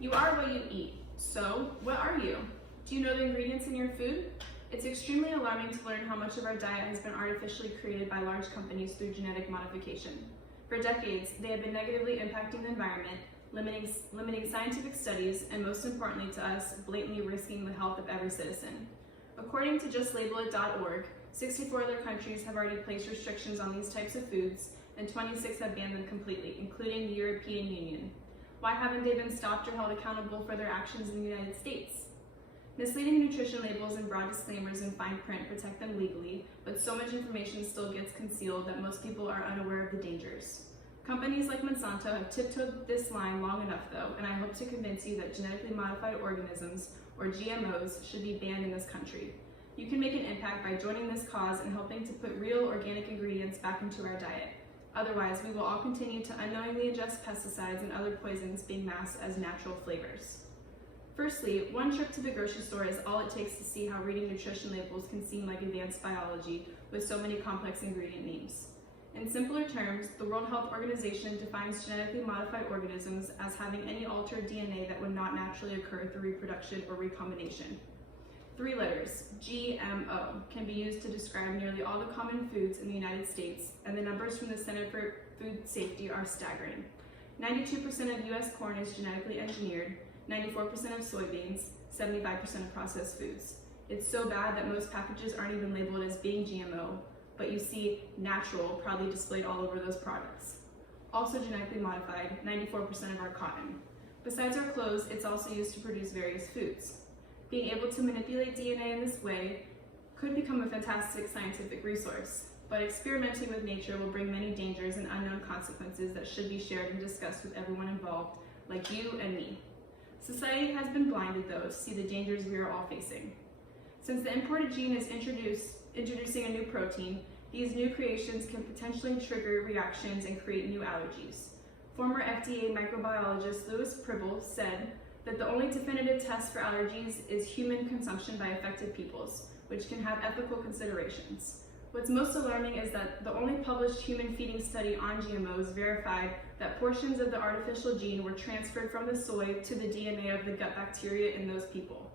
You are what you eat. So, what are you? Do you know the ingredients in your food? It's extremely alarming to learn how much of our diet has been artificially created by large companies through genetic modification. For decades, they have been negatively impacting the environment, limiting scientific studies, and most importantly to us, blatantly risking the health of every citizen. According to justlabelIt.org, 64 other countries have already placed restrictions on these types of foods, and 26 have banned them completely, including the European Union. Why haven't they been stopped or held accountable for their actions in the United States? Misleading nutrition labels and broad disclaimers in fine print protect them legally, but so much information still gets concealed that most people are unaware of the dangers. Companies like Monsanto have tiptoed this line long enough though, and I hope to convince you that genetically modified organisms, or GMOs, should be banned in this country. You can make an impact by joining this cause and helping to put real organic ingredients back into our diet. Otherwise, we will all continue to unknowingly ingest pesticides and other poisons being masked as natural flavors. Firstly, one trip to the grocery store is all it takes to see how reading nutrition labels can seem like advanced biology with so many complex ingredient names. In simpler terms, the World Health Organization defines genetically modified organisms as having any altered DNA that would not naturally occur through reproduction or recombination. 3 letters, GMO, can be used to describe nearly all the common foods in the United States, and the numbers from the Center for Food Safety are staggering. 92% of US corn is genetically engineered, 94% of soybeans, 75% of processed foods. It's so bad that most packages aren't even labeled as being GMO, but you see natural proudly displayed all over those products. Also genetically modified, 94% of our cotton. Besides our clothes, it's also used to produce various foods. Being able to manipulate DNA in this way could become a fantastic scientific resource, but experimenting with nature will bring many dangers and unknown consequences that should be shared and discussed with everyone involved, like you and me. Society has been blinded, though, to see the dangers we are all facing. Since the imported gene is introducing a new protein, these new creations can potentially trigger reactions and create new allergies. Former FDA microbiologist Louis Pribble said that the only definitive test for allergies is human consumption by affected peoples, which can have ethical considerations. What's most alarming is that the only published human feeding study on GMOs verified that portions of the artificial gene were transferred from the soy to the DNA of the gut bacteria in those people.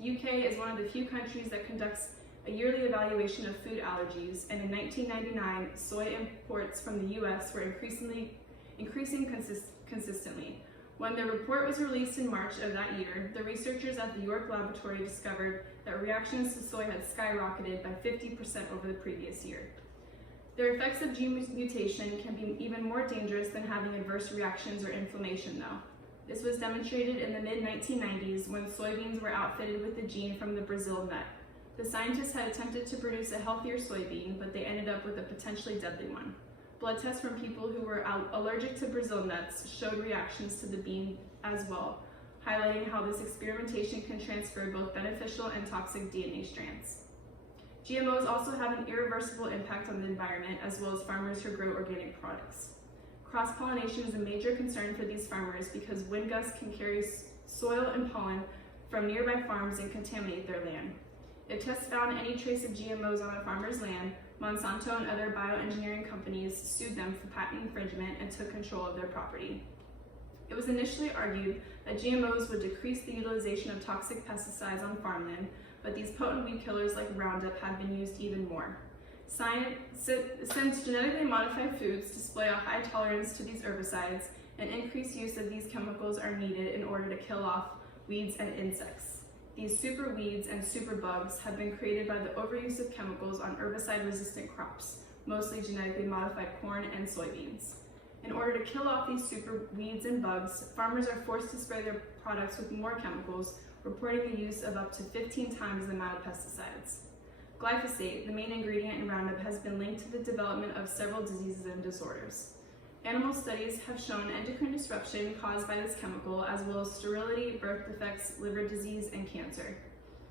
The UK is one of the few countries that conducts a yearly evaluation of food allergies, and in 1999, soy imports from the US were increasing consistently. When the report was released in March of that year, the researchers at the York Laboratory discovered that reactions to soy had skyrocketed by 50% over the previous year. Their effects of gene mutation can be even more dangerous than having adverse reactions or inflammation, though. This was demonstrated in the mid-1990s when soybeans were outfitted with the gene from the Brazil nut. The scientists had attempted to produce a healthier soybean, but they ended up with a potentially deadly one. Blood tests from people who were allergic to Brazil nuts showed reactions to the bean as well, highlighting how this experimentation can transfer both beneficial and toxic DNA strands. GMOs also have an irreversible impact on the environment, as well as farmers who grow organic products. Cross-pollination is a major concern for these farmers because wind gusts can carry soil and pollen from nearby farms and contaminate their land. If tests found any trace of GMOs on a farmer's land, Monsanto and other bioengineering companies sued them for patent infringement and took control of their property. It was initially argued that GMOs would decrease the utilization of toxic pesticides on farmland, but these potent weed killers like Roundup have been used even more. Since genetically modified foods display a high tolerance to these herbicides, an increased use of these chemicals are needed in order to kill off weeds and insects. These super weeds and super bugs have been created by the overuse of chemicals on herbicide-resistant crops, mostly genetically modified corn and soybeans. In order to kill off these super weeds and bugs, farmers are forced to spray their products with more chemicals, reporting the use of up to 15 times the amount of pesticides. Glyphosate, the main ingredient in Roundup, has been linked to the development of several diseases and disorders. Animal studies have shown endocrine disruption caused by this chemical, as well as sterility, birth defects, liver disease, and cancer.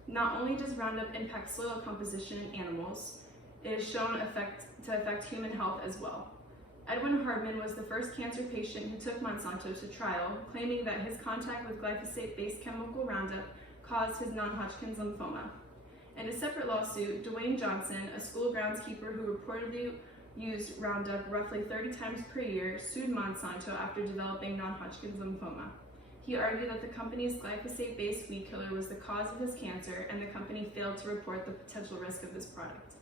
Not only does Roundup impact soil composition in animals, it is shown to affect human health as well. Edwin Hardman was the first cancer patient who took Monsanto to trial, claiming that his contact with glyphosate-based chemical Roundup caused his non-Hodgkin's lymphoma. In a separate lawsuit, Dwayne Johnson, a school groundskeeper who reportedly used Roundup roughly 30 times per year, sued Monsanto after developing non-Hodgkin's lymphoma. He argued that the company's glyphosate-based weed killer was the cause of his cancer, and the company failed to report the potential risk of this product.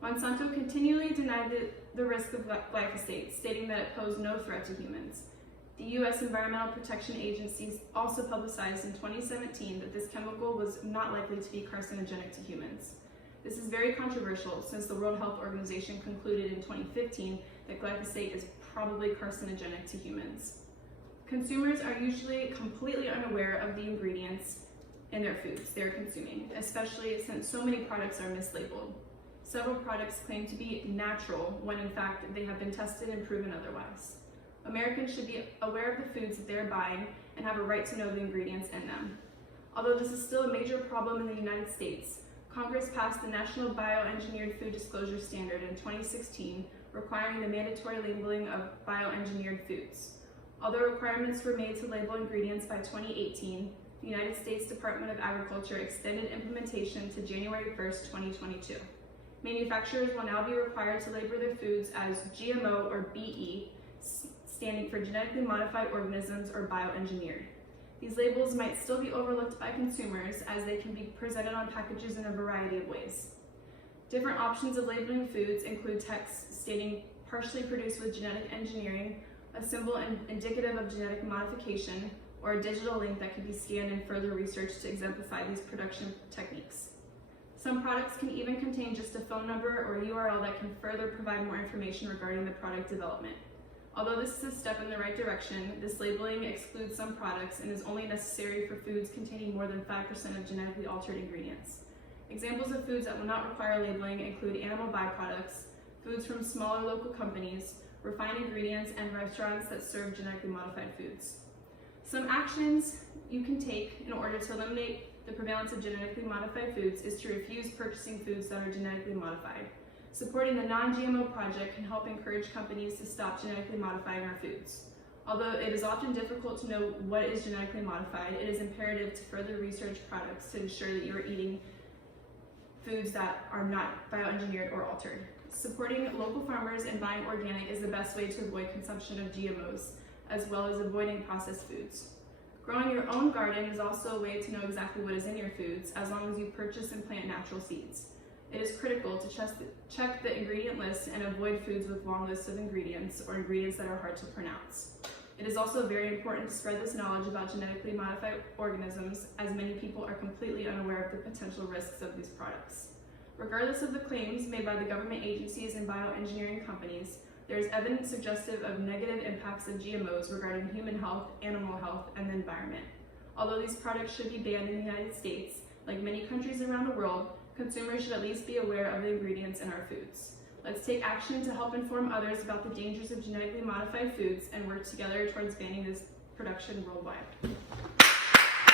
Monsanto continually denied the risk of glyphosate, stating that it posed no threat to humans. The U.S. Environmental Protection Agency also publicized in 2017 that this chemical was not likely to be carcinogenic to humans. This is very controversial since the World Health Organization concluded in 2015 that glyphosate is probably carcinogenic to humans. Consumers are usually completely unaware of the ingredients in their foods they're consuming, especially since so many products are mislabeled. Several products claim to be natural when in fact they have been tested and proven otherwise. Americans should be aware of the foods that they're buying and have a right to know the ingredients in them. Although this is still a major problem in the United States, Congress passed the National Bioengineered Food Disclosure Standard in 2016, requiring the mandatory labeling of bioengineered foods. Although requirements were made to label ingredients by 2018, the United States Department of Agriculture extended implementation to January 1st, 2022. Manufacturers will now be required to label their foods as GMO or BE, standing for genetically modified organisms or bioengineered. These labels might still be overlooked by consumers as they can be presented on packages in a variety of ways. Different options of labeling foods include text stating partially produced with genetic engineering, a symbol indicative of genetic modification, or a digital link that can be scanned and further researched to exemplify these production techniques. Some products can even contain just a phone number or URL that can further provide more information regarding the product development. Although this is a step in the right direction, this labeling excludes some products and is only necessary for foods containing more than 5% of genetically altered ingredients. Examples of foods that will not require labeling include animal byproducts, foods from smaller local companies, refined ingredients, and restaurants that serve genetically modified foods. Some actions you can take in order to eliminate the prevalence of genetically modified foods is to refuse purchasing foods that are genetically modified. Supporting the Non-GMO project can help encourage companies to stop genetically modifying our foods. Although it is often difficult to know what is genetically modified, it is imperative to further research products to ensure that you are eating foods that are not bioengineered or altered. Supporting local farmers and buying organic is the best way to avoid consumption of GMOs, as well as avoiding processed foods. Growing your own garden is also a way to know exactly what is in your foods, as long as you purchase and plant natural seeds. It is critical to check the ingredient list and avoid foods with long lists of ingredients or ingredients that are hard to pronounce. It is also very important to spread this knowledge about genetically modified organisms, as many people are completely unaware of the potential risks of these products. Regardless of the claims made by the government agencies and bioengineering companies, there is evidence suggestive of negative impacts of GMOs regarding human health, animal health, and the environment. Although these products should be banned in the United States, like many countries around the world, consumers should at least be aware of the ingredients in our foods. Let's take action to help inform others about the dangers of genetically modified foods and work together towards banning this production worldwide.